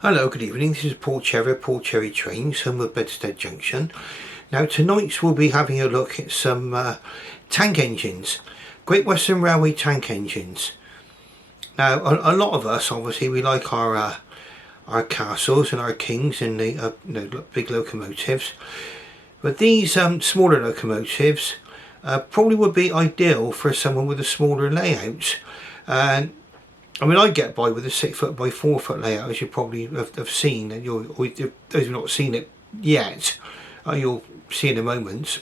Hello, good evening. This is Paul Cherry Trains, home of Bedstead Junction. Now tonight we'll be having a look at some tank engines, Great Western Railway tank engines. Now a lot of us, obviously, we like our castles and our kings and the big locomotives, but these smaller locomotives probably would be ideal for someone with a smaller layout. And I mean, I get by with a 6 foot by 4 foot layout, as you probably have seen, and those who've not seen it yet, you'll see in a moment.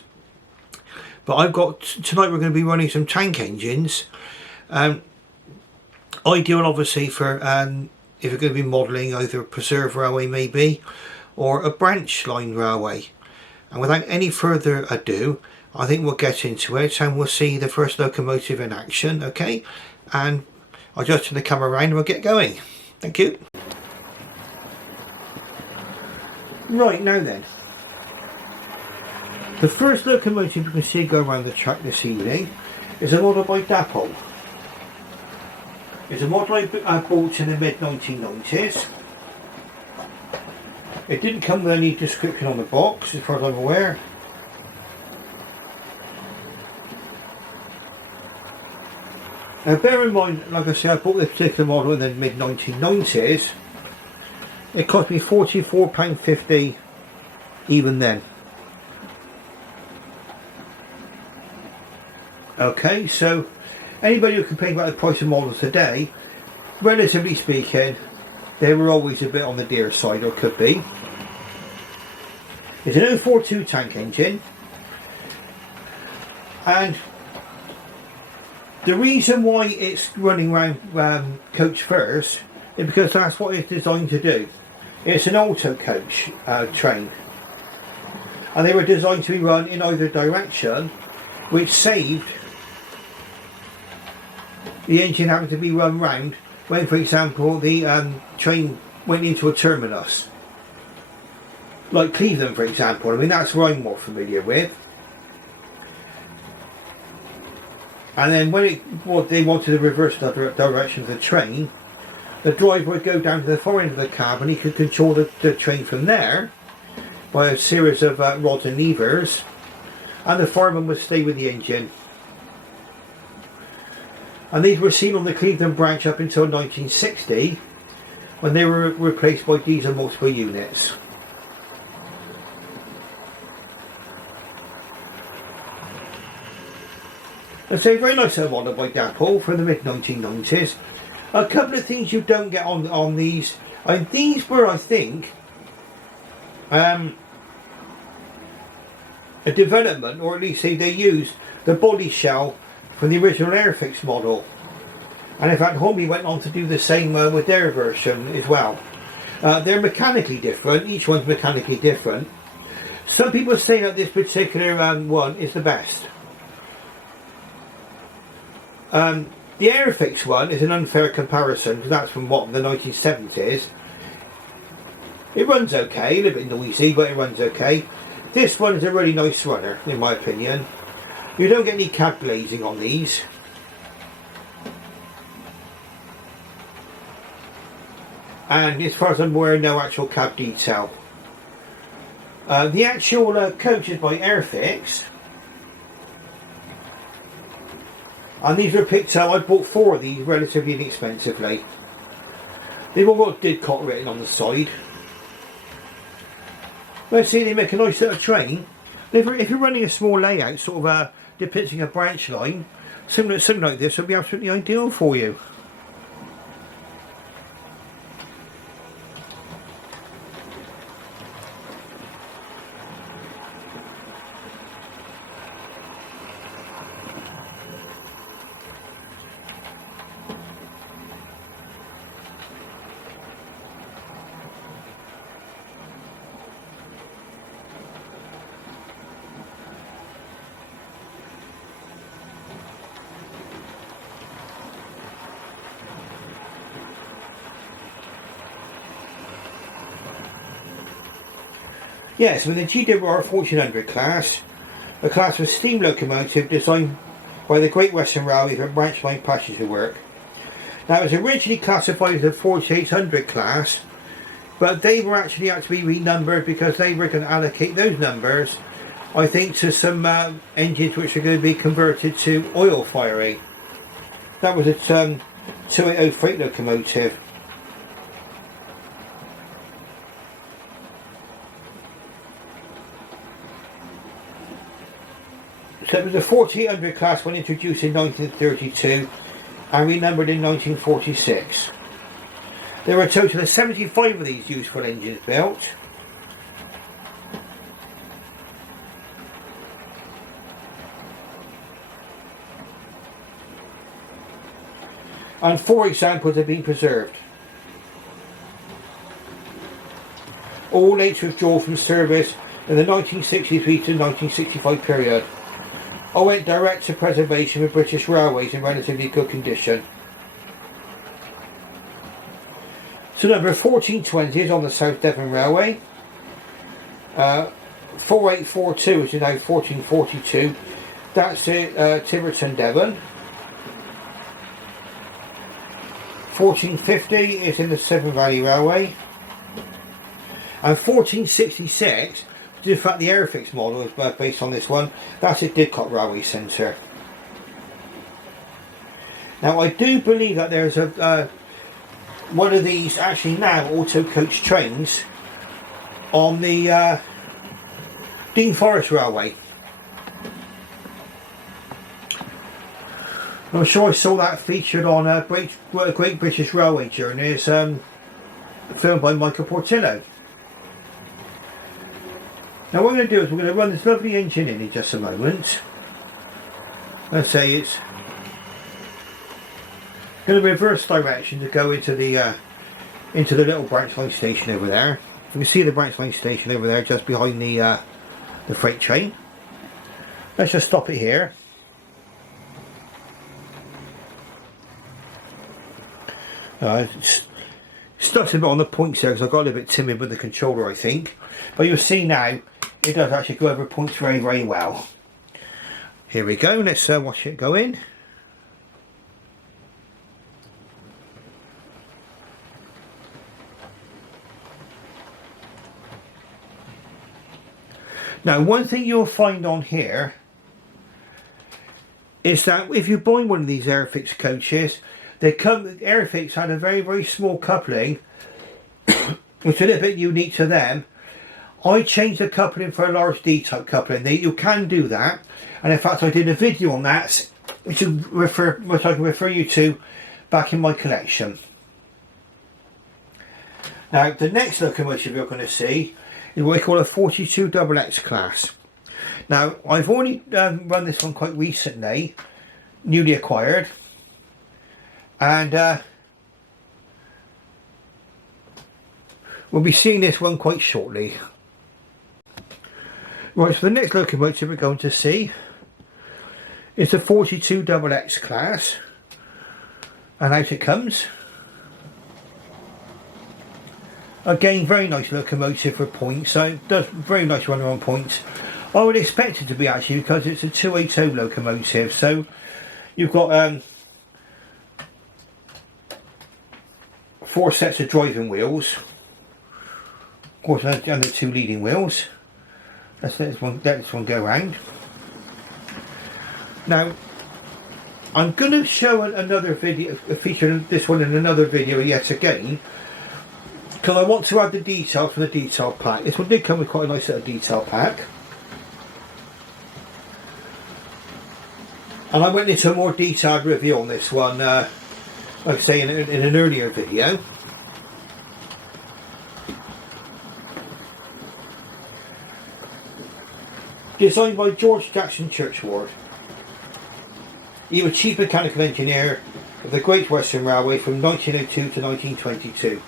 But tonight we're going to be running some tank engines, ideal obviously for if you're going to be modelling either a preserve railway maybe, or a branch line railway. And without any further ado, I think we'll get into it and we'll see the first locomotive in action, okay? And I'll just turn the camera around and we'll get going. Thank you. Right, now then. The first locomotive you can see go around the track this evening is a model by Dapol. It's a model I bought in the mid-1990s. It didn't come with any description on the box, as far as I'm aware. Now bear in mind, like I said, I bought this particular model in the mid-1990s. It cost me £44.50 even then. Okay, so anybody who complains about the price of models today, relatively speaking, they were always a bit on the dear side, or could be. It's an 042 tank engine, and the reason why it's running around coach first is because that's what it's designed to do. It's an auto coach train, and they were designed to be run in either direction, which saved the engine having to be run round when, for example, the train went into a terminus, like Cleveland, for example. I mean, that's where I'm more familiar with. And then when they wanted to reverse the direction of the train, the driver would go down to the far end of the cab and he could control the train from there by a series of rods and levers, and the fireman would stay with the engine. And these were seen on the Cleveland branch up until 1960, when they were replaced by diesel multiple units. It's a very nice model by Dapol from the mid-1990s. A couple of things you don't get on these. And these were, I think, a development, or at least they used the body shell from the original Airfix model. And in fact, Hornby went on to do the same with their version as well. They're mechanically different. Each one's mechanically different. Some people say that this particular one is the best. The Airfix one is an unfair comparison because that's from the 1970s. It runs okay, a little bit noisy, but it runs okay. This one is a really nice runner, in my opinion. You don't get any cab glazing on these. And as far as I'm aware, no actual cab detail. The actual coach is by Airfix. And these were picked up. I bought 4 of these relatively inexpensively. They've all got Didcot written on the side. Let's see, they make a nice little train. If you're running a small layout, sort of depicting a branch line, something like this would be absolutely ideal for you. Yes, with the GWR 1400 class, a class of steam locomotive designed by the Great Western Railway for branch line passenger work. Now, it was originally classified as a 4800 class but they were actually had to be renumbered because they were going to allocate those numbers, I think, to some engines which are going to be converted to oil firing. That was a 280 freight locomotive. So it was a 4800 class when introduced in 1932 and renumbered in 1946. There were a total of 75 of these useful engines built. And 4 examples have been preserved. All later withdrawal from service in the 1963 to 1965 period. I went direct to preservation with British Railways in relatively good condition. So number 1420 is on the South Devon Railway. 4842, which is now 1442, that's at Tiverton, Devon. 1450 is in the Severn Valley Railway. And 1466, in fact the Airfix model is based on this one, that's at Didcot Railway Centre. Now I do believe that there's a one of these actually now auto coach trains on the Dean Forest Railway. I'm sure I saw that featured on Great British Railway Journeys, filmed by Michael Portillo. Now what we're going to do is we're going to run this lovely engine in just a moment. Let's say it's going to reverse direction to go into the little branch line station over there. You can see the branch line station over there just behind the freight train. Let's just stop it here. Stuck a bit on the points there because I got a little bit timid with the controller, I think. But you'll see now it does actually go over points very, very well. Here we go. Let's watch it go in. Now, one thing you'll find on here is that if you buy one of these Airfix coaches, Airfix had a very, very small coupling, which is a little bit unique to them. I changed the coupling for a large D-type coupling. You can do that, and in fact I did a video on that, which I can refer you to back in my collection. Now, the next locomotive you're going to see is what we call a 42XX class. Now, I've only run this one quite recently, newly acquired, and we'll be seeing this one quite shortly. Right, so the next locomotive we're going to see is the 42XX class, and out it comes. Again, very nice locomotive for points, so it does very nice runner on points. I would expect it to be actually because it's a 280 locomotive, so you've got 4 sets of driving wheels, of course, and the 2 leading wheels. Let's let this one go round. Now, I'm going to show another video, feature this one in another video yet again, because I want to add the details from the detail pack. This one did come with quite a nice little detail pack. And I went into a more detailed review on this one, like I say, in an earlier video. Designed by George Jackson Churchward. He was Chief Mechanical Engineer of the Great Western Railway from 1902 to 1922.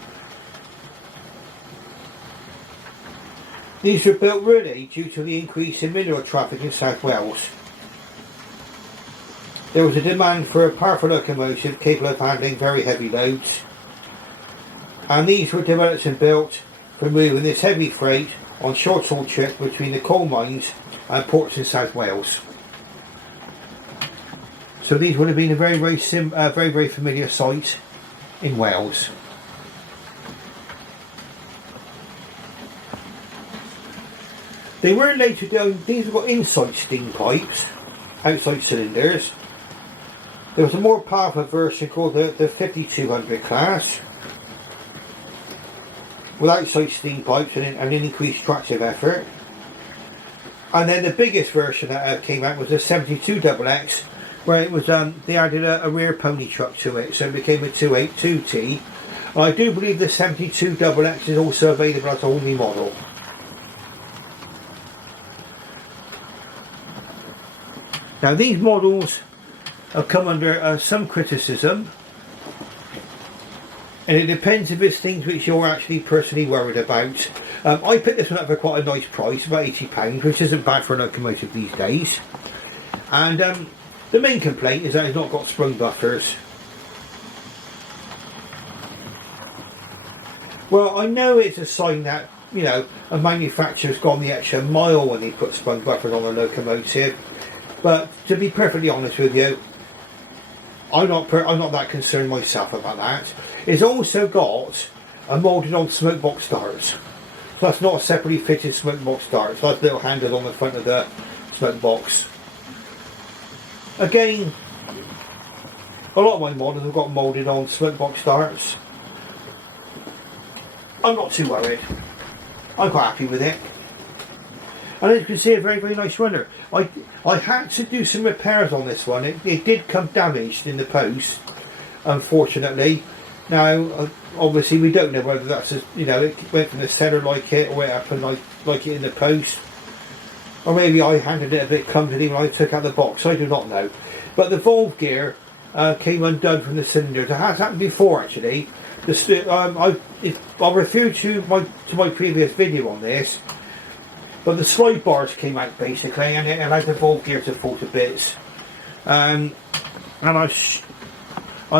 These were built really due to the increase in mineral traffic in South Wales. There was a demand for a powerful locomotive capable of handling very heavy loads, and these were developed and built for moving this heavy freight on short haul trips between the coal mines and ports in South Wales. So these would have been a very, very familiar sight in Wales. They were later done, these have got inside steam pipes, outside cylinders. There was a more powerful version called the 5200 class, with outside steam pipes and an increased tractive effort. And then the biggest version that came out was the 72XX, where it was they added a rear pony truck to it, so it became a 282T. And I do believe the 72XX is also available as a Hornby model. Now these models have come under some criticism, and it depends if it's things which you're actually personally worried about. I picked this one up for quite a nice price, about £80, which isn't bad for a locomotive these days. And the main complaint is that it's not got sprung buffers. Well, I know it's a sign that, you know, a manufacturer's gone the extra mile when they put sprung buffers on a locomotive. But to be perfectly honest with you, I'm not that concerned myself about that. It's also got a moulded on smoke box starts. So that's not a separately fitted smoke box start. So that's little handles on the front of the smoke box. Again, a lot of my models have got moulded on smoke box starts. I'm not too worried. I'm quite happy with it. And as you can see, a very, very nice runner. I had to do some repairs on this one. It did come damaged in the post, unfortunately. Now, obviously, we don't know whether that's it went from the seller like it, or it happened like it in the post, or maybe I handled it a bit clumsily when I took out the box. I do not know. But the valve gear came undone from the cylinders. It has happened before, actually. I'll refer to my previous video on this. But the slide bars came out basically, and it allowed the valve gear to fall to bits. And I've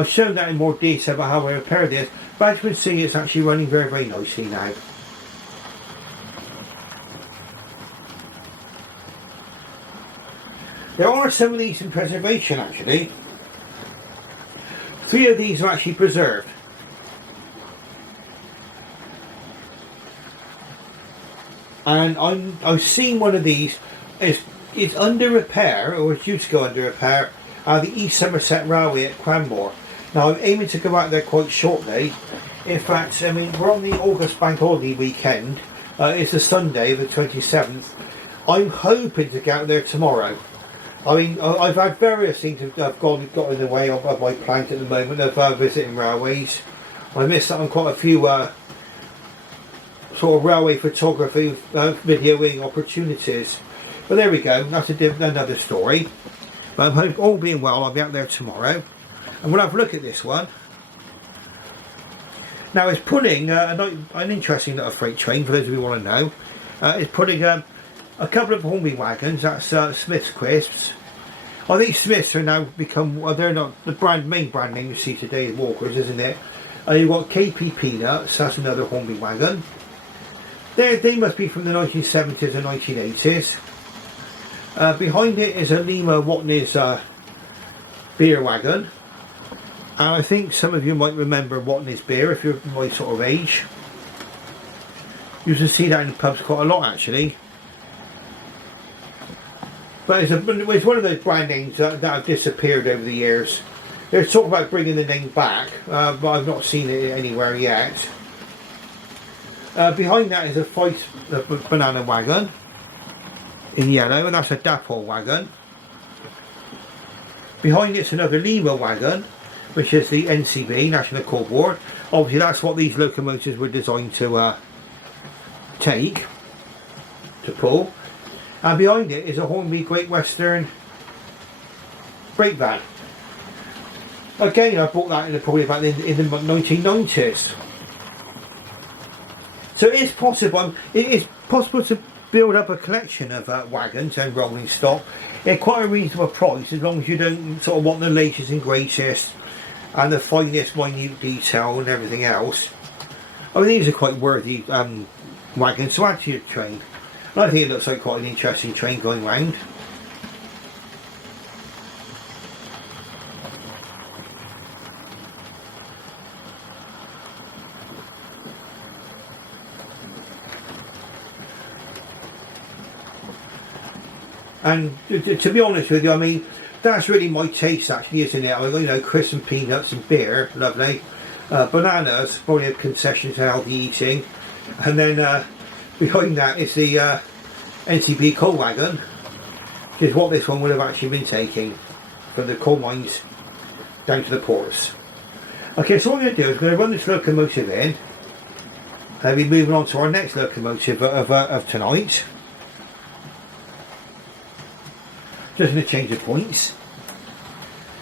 shown that in more detail about how I repaired this. But as you can see, it's actually running very, very nicely now. There are some of these in preservation actually. 3 of these are actually preserved. And I've seen one of these. It's under repair, or it's due to go under repair, at the East Somerset Railway at Cranmore. Now I'm aiming to go out there quite shortly. In fact, I mean, we're on the August bank holiday weekend. It's a Sunday, the 27th. I'm hoping to get out there tomorrow. I mean, I've had various things that have got in the way of my plans at the moment of visiting railways. I missed out on quite a few sort of railway photography videoing opportunities, but there we go. That's another story. But I hope all being well, I'll be out there tomorrow and we'll have a look at this one. Now it's pulling an interesting little freight train, for those of you who want to know. It's pulling a couple of Hornby wagons. That's Smith's Crisps. I think Smiths are now become, well, they're not the main brand name you see today is Walkers, isn't it? You've got KP Peanuts, that's another Hornby wagon. They must be from the 1970s and 1980s. Behind it is a Lima Watney's beer wagon. And I think some of you might remember Watney's beer if you're my sort of age. You used to see that in the pubs quite a lot actually. But it's one of those brand names that have disappeared over the years. There's talk about bringing the name back, but I've not seen it anywhere yet. Behind that is a Fight banana wagon in yellow, and that's a Dapol wagon. Behind it's another Lima wagon, which is the NCB, National Coal Board. Obviously that's what these locomotives were designed to pull. And behind it is a Hornby Great Western brake van. Again, I bought that in probably about in the 1990s. So it is possible to build up a collection of wagons and rolling stock at quite a reasonable price, as long as you don't sort of want the latest and greatest and the finest minute detail and everything else. I mean, these are quite worthy wagons to add to your train. And I think it looks like quite an interesting train going round. And to be honest with you, I mean, that's really my taste actually, isn't it? I mean, you know, crisps and peanuts and beer, lovely. Bananas, probably a concession to healthy eating. And then behind that is the NCB coal wagon, which is what this one would have actually been taking from the coal mines down to the ports. Okay, so what I'm going to do is I'm going to run this locomotive in. I'll be moving on to our next locomotive of tonight. Just going to change the points.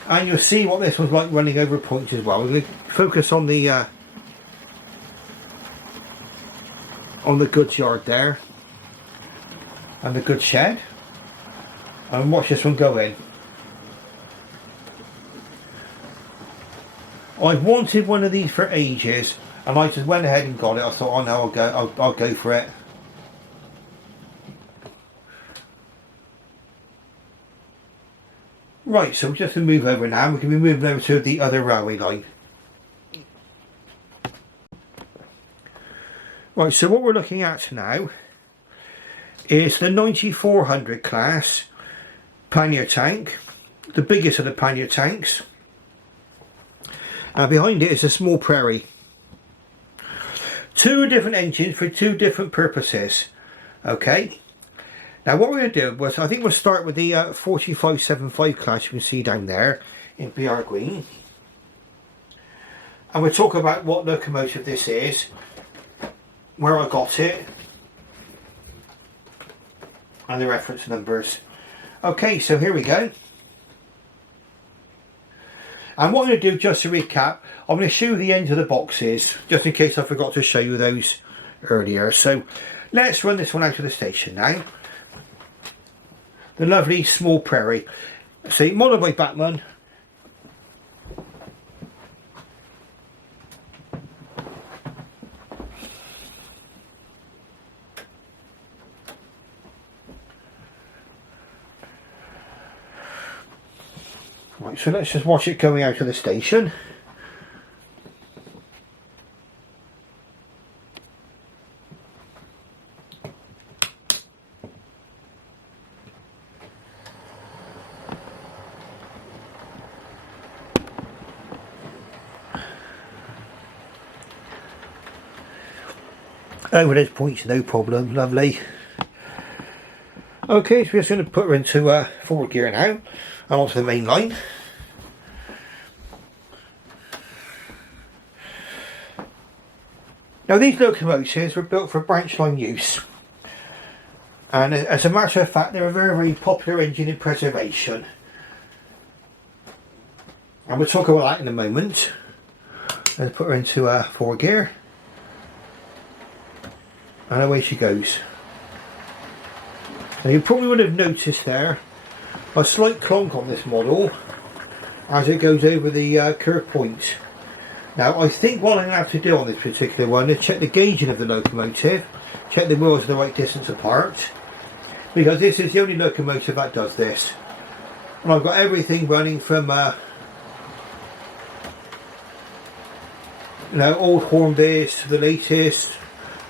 And you'll see what this one's like running over points as well. We're going to focus on the goods yard there. And the goods shed. And watch this one go in. I've wanted one of these for ages, and I just went ahead and got it. I thought, oh no, I'll go for it. Right, so we're just going to move over now. We're going to be moving over to the other railway line. Right, so what we're looking at now is the 9400 class Pannier Tank, the biggest of the Pannier Tanks. Behind it is a small Prairie. Two different engines for two different purposes. Okay. Now what we're going to do was, I think we'll start with the 4575 class you can see down there in BR green. And we'll talk about what locomotive this is, where I got it, and the reference numbers. Okay, so here we go. And what I'm going to do, just to recap, I'm going to show you the ends of the boxes, just in case I forgot to show you those earlier. So let's run this one out of the station now. The lovely small Prairie. See, modelled by Bachmann. Right, so let's just watch it coming out of the station. Over those points, no problem, lovely. Okay, so we're just going to put her into forward gear now and onto the main line. Now these locomotives were built for branch line use, and as a matter of fact they're a very, very popular engine in preservation, and we'll talk about that in a moment. Let's put her into forward gear, and away she goes. Now you probably would have noticed there a slight clonk on this model as it goes over the curve point. Now I think what I'm going to have to do on this particular one is check the gauging of the locomotive, check the wheels are the right distance apart, because this is the only locomotive that does this. And I've got everything running from old Hornbys to the latest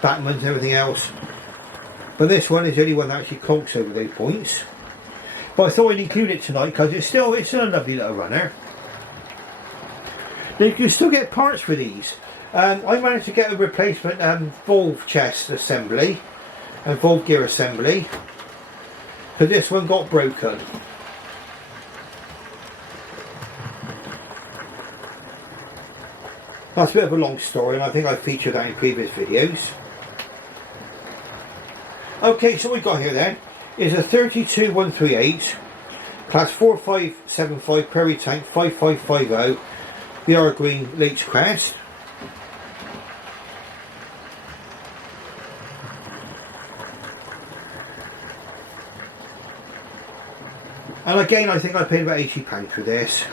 Bachmanns and everything else. But this one is the only one that actually clonks over those points. But I thought I'd include it tonight because it's still a lovely little runner. Now you can still get parts for these. I managed to get a replacement valve chest assembly and valve gear assembly, because this one got broken. That's a bit of a long story, and I think I've featured that in previous videos. Okay, so what we've got here then is a 32138 class 4575 Prairie Tank 5550 BR green Lakes Crest. And again, I think I paid about £80 for this.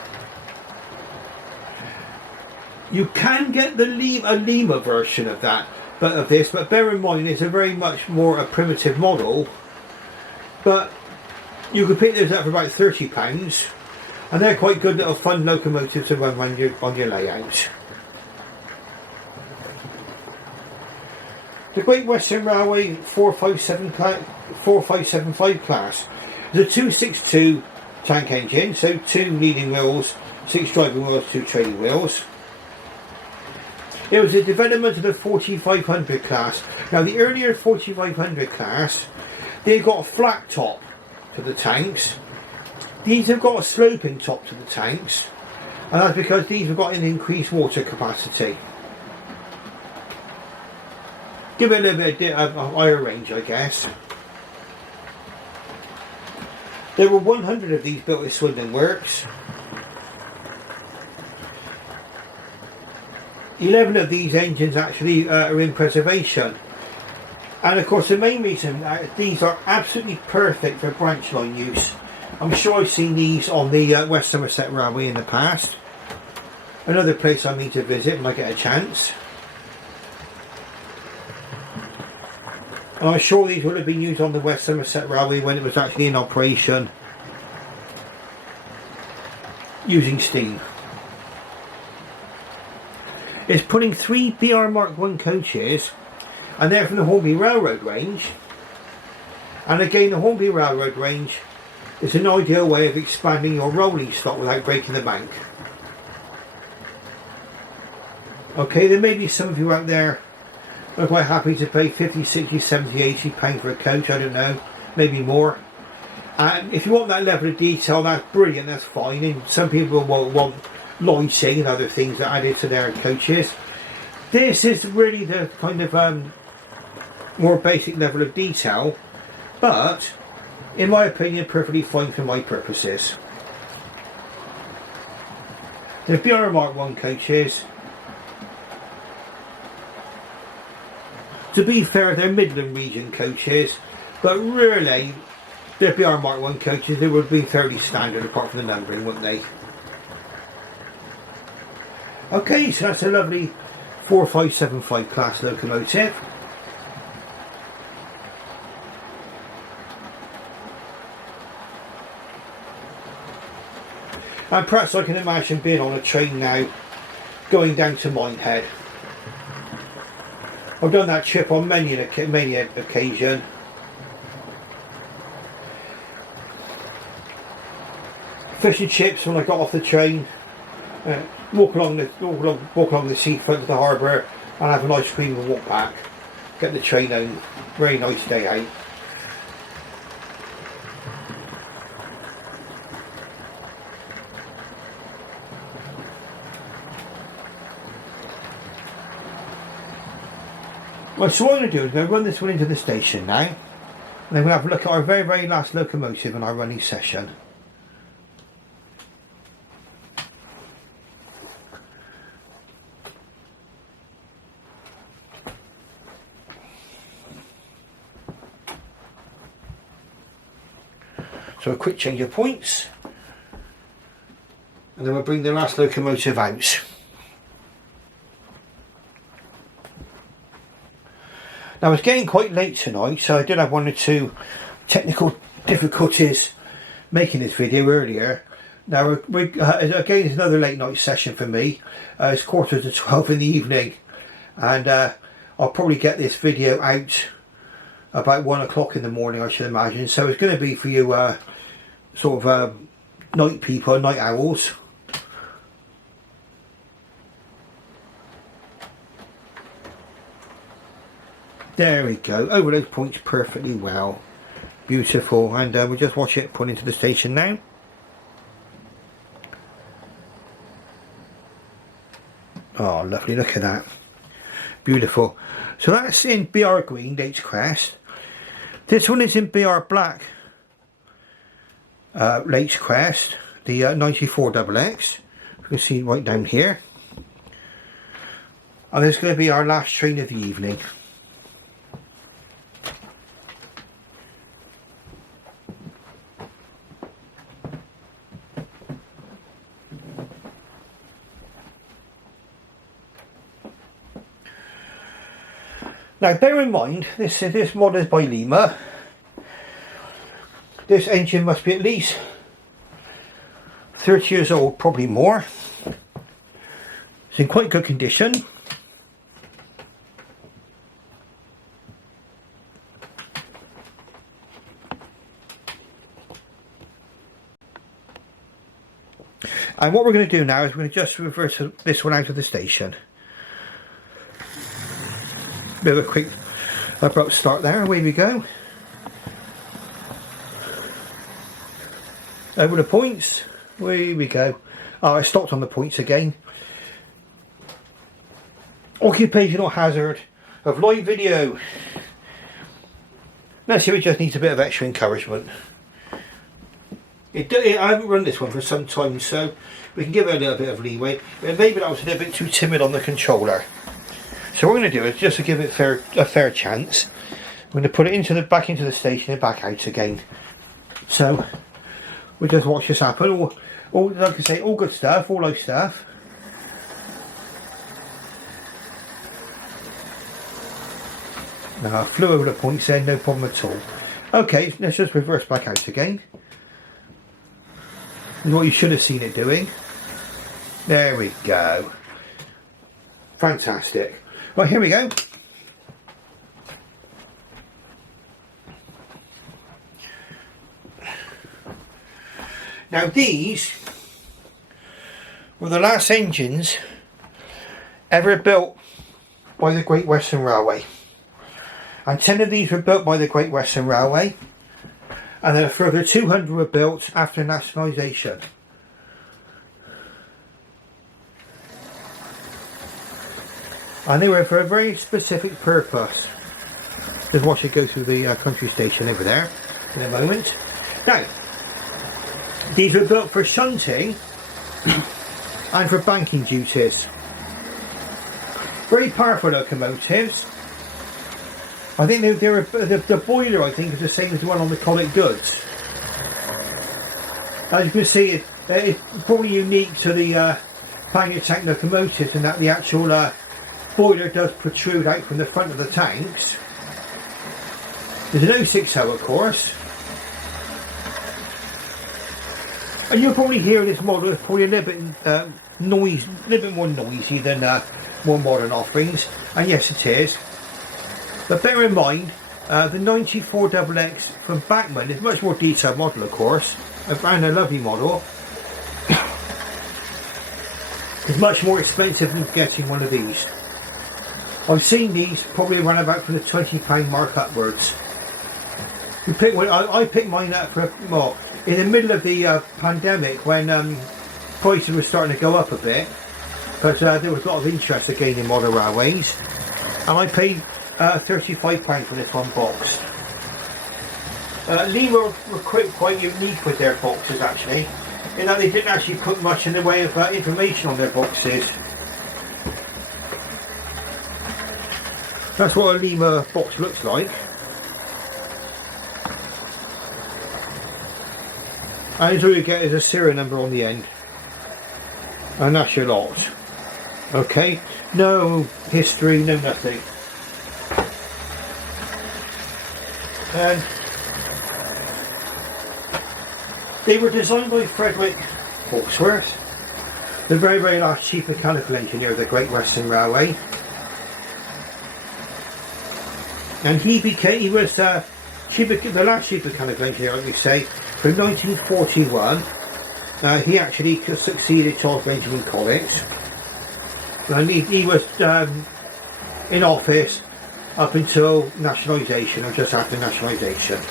You can get the Lima version of that, but bear in mind it's a very much more a primitive model. But you could pick those up for about £30, and they're quite good little fun locomotives to run on your layout. The Great Western Railway 4575 class. The 262 tank engine, so 2 leading wheels, 6 driving wheels, 2 trailing wheels. It was a development of the 4500 class. Now the earlier 4500 class, they got a flat top to the tanks. These have got a sloping top to the tanks, and that's because these have got an increased water capacity. Give it a little bit of higher range, I guess. There were 100 of these built at Swindon Works. 11 of these engines actually are in preservation. And of course the main reason these are absolutely perfect for branch line use. I'm sure I've seen these on the West Somerset Railway in the past. Another place I need to visit when I get a chance. And I'm sure these would have been used on the West Somerset Railway when it was actually in operation using steam. It's putting 3 BR Mark 1 coaches, and they're from the Hornby Railroad range. And again, the Hornby Railroad range is an ideal way of expanding your rolling stock without breaking the bank. Okay, there may be some of you out there who are quite happy to pay 50, 60, 70, 80 pounds for a coach, I don't know, maybe more. And if you want that level of detail, that's brilliant, that's fine. And some people will want lighting and other things that added to their coaches. This is really the kind of more basic level of detail, but in my opinion perfectly fine for my purposes. The BR Mark 1 coaches, to be fair, they're Midland region coaches, but really the BR Mark 1 coaches, they would be fairly standard apart from the numbering, wouldn't they? Okay, so that's a lovely 4575 class locomotive. And perhaps I can imagine being on a train now going down to Minehead. I've done that trip on many an occasion. Fish and chips when I got off the train. Walk along the seafront of the harbour and have an ice cream and walk back. Get the train home. Very nice day out. Well, so what I'm going to do is I'm going to run this one into the station now, and then we'll have a look at our very, very last locomotive in our running session. So a quick change of points, and then we'll bring the last locomotive out. Now it's getting quite late tonight, so I did have 1 or 2 technical difficulties making this video earlier. Now again, it's another late night session for me. It's 11:45 in the evening, and I'll probably get this video out about 1 o'clock in the morning, I should imagine. So it's going to be for you sort of night people, night owls. There we go, over those points perfectly well. Beautiful, and we'll just watch it put into the station now. Oh, lovely, look at that. Beautiful. So that's in BR Green, H Crest. This one is in BR Black, H Crest, the 94XX. You can see right down here. And it's going to be our last train of the evening. Now bear in mind, this model is by Lima. This engine must be at least 30 years old, probably more. It's in quite good condition. And what we're going to do now is we're going to just reverse this one out of the station. Bit of a quick abrupt start there, away we go. Over the points, away we go. Oh, I stopped on the points again. Occupational hazard of live video. Now see, it just needs a bit of extra encouragement. I haven't run this one for some time, so we can give it a little bit of leeway. But maybe that was a little bit too timid on the controller. So what we're going to do is just to give it a fair chance. We're going to put it back into the station and back out again. So we'll just watch this happen. All like I say, all good stuff, all live stuff. Now I flew over the points there, no problem at all. Okay, let's just reverse back out again. This is what you should have seen it doing. There we go. Fantastic. Right, here we go. Now these were the last engines ever built by the Great Western Railway. And 10 of these were built by the Great Western Railway, and then a further 200 were built after nationalisation. And they were for a very specific purpose. Just watch it go through the country station over there in a moment. Now, these were built for shunting and for banking duties. Very powerful locomotives. I think they were the boiler, I think, is the same as the one on the Colic Goods. As you can see, it's probably unique to the Pannier Tank locomotives in that the actual boiler does protrude out from the front of the tanks. There's an 060, of course. And you'll probably hear this model is probably a little bit more noisy than more modern offerings. And yes, it is. But bear in mind, the 94XX from Bachmann is a much more detailed model, of course, and a lovely model. It's much more expensive than getting one of these. I've seen these probably run about from the £20 mark upwards. You pick one, I picked mine up for, well, in the middle of the pandemic when prices were starting to go up a bit, but there was a lot of interest again in modern railways, and I paid £35 for this one box. Lima were quite unique with their boxes actually, in that they didn't actually put much in the way of information on their boxes. That's what a Lima box looks like. And all you get is a serial number on the end. And that's your lot. Okay? No history, no nothing. And they were designed by Frederick Hawksworth, the very, very last chief mechanical engineer of the Great Western Railway. And he was the last chief mechanical engineer, like we say, from 1941. He actually succeeded Charles Benjamin Collins, and he was in office up until nationalisation, or just after nationalisation.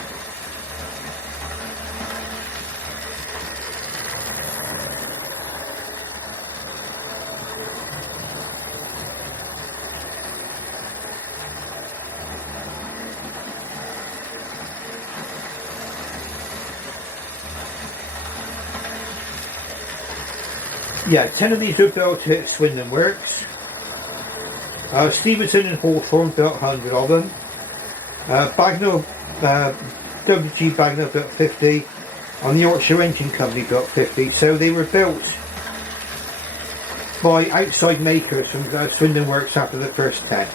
Yeah, 10 of these were built at Swindon Works. Stevenson and Hawthorne built 100 of them. Bagnall, W.G. Bagnall built 50, and the Yorkshire Engine Company built 50. So they were built by outside makers from Swindon Works after the first 10.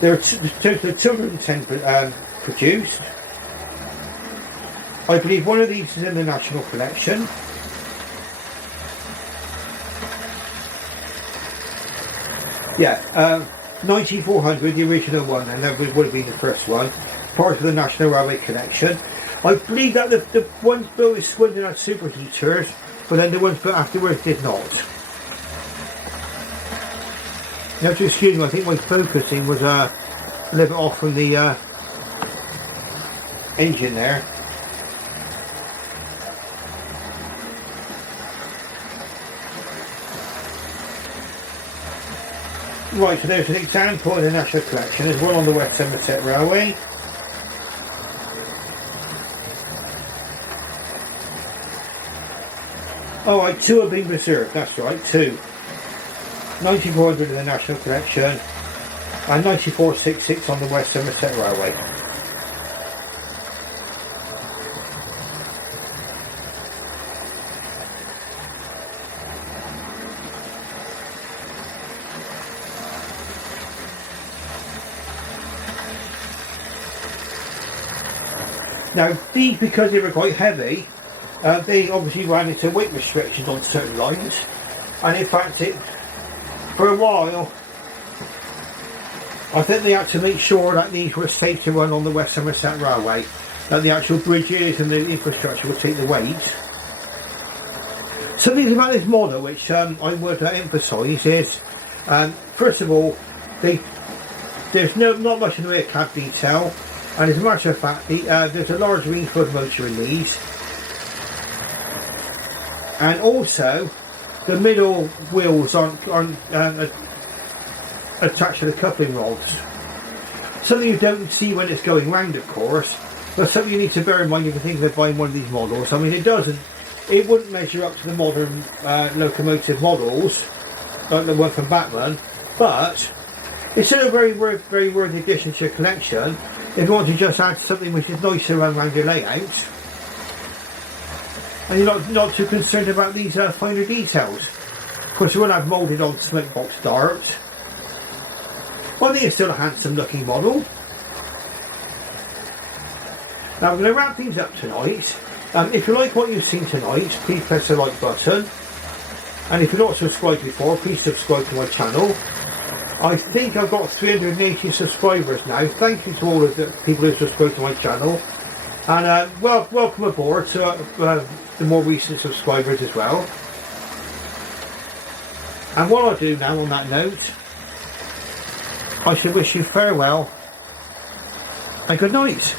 There are 210 produced. I believe one of these is in the National Collection. Yeah, 9400, the original one, and that would have been the first one, part of the National Railway Collection. I believe that the ones built with Swindon had superheaters, but then the ones built afterwards did not. Now just excuse me, I think my focusing was a little bit off from the engine there. Right, so there's an example in the National Collection. There's one on the West Somerset Railway. Oh right, 2 have been preserved, that's right, 2. 9400 in the National Collection and 9466 on the West Somerset Railway. Now these, because they were quite heavy, they obviously ran into weight restrictions on certain lines, and in fact for a while I think they had to make sure that these were safe to run on the West Somerset Railway, that the actual bridges and the infrastructure would take the weight. Something about this model which I would emphasise is, first of all, there's not much in the way of cab detail, and as a matter of fact there's a large Ringford motor in these, and also the middle wheels aren't attached to the coupling rods. Something you don't see when it's going round, of course, but something you need to bear in mind if you're thinking of buying one of these models. I mean, it wouldn't measure up to the modern locomotive models like the one from Bachmann, but it's still a very worthy addition to your collection if you want to just add something which is nicer around your layout, and you're not too concerned about these finer details. Of course, you won't have moulded on smoke box dart. I think it's still a handsome looking model. Now we're going to wrap things up tonight. If you like what you've seen tonight, please press the like button, and if you're not subscribed before, please subscribe to my channel. I think I've got 380 subscribers now. Thank you to all of the people who subscribe to my channel, and welcome aboard to the more recent subscribers as well. And what I'll do now on that note, I shall wish you farewell and good night.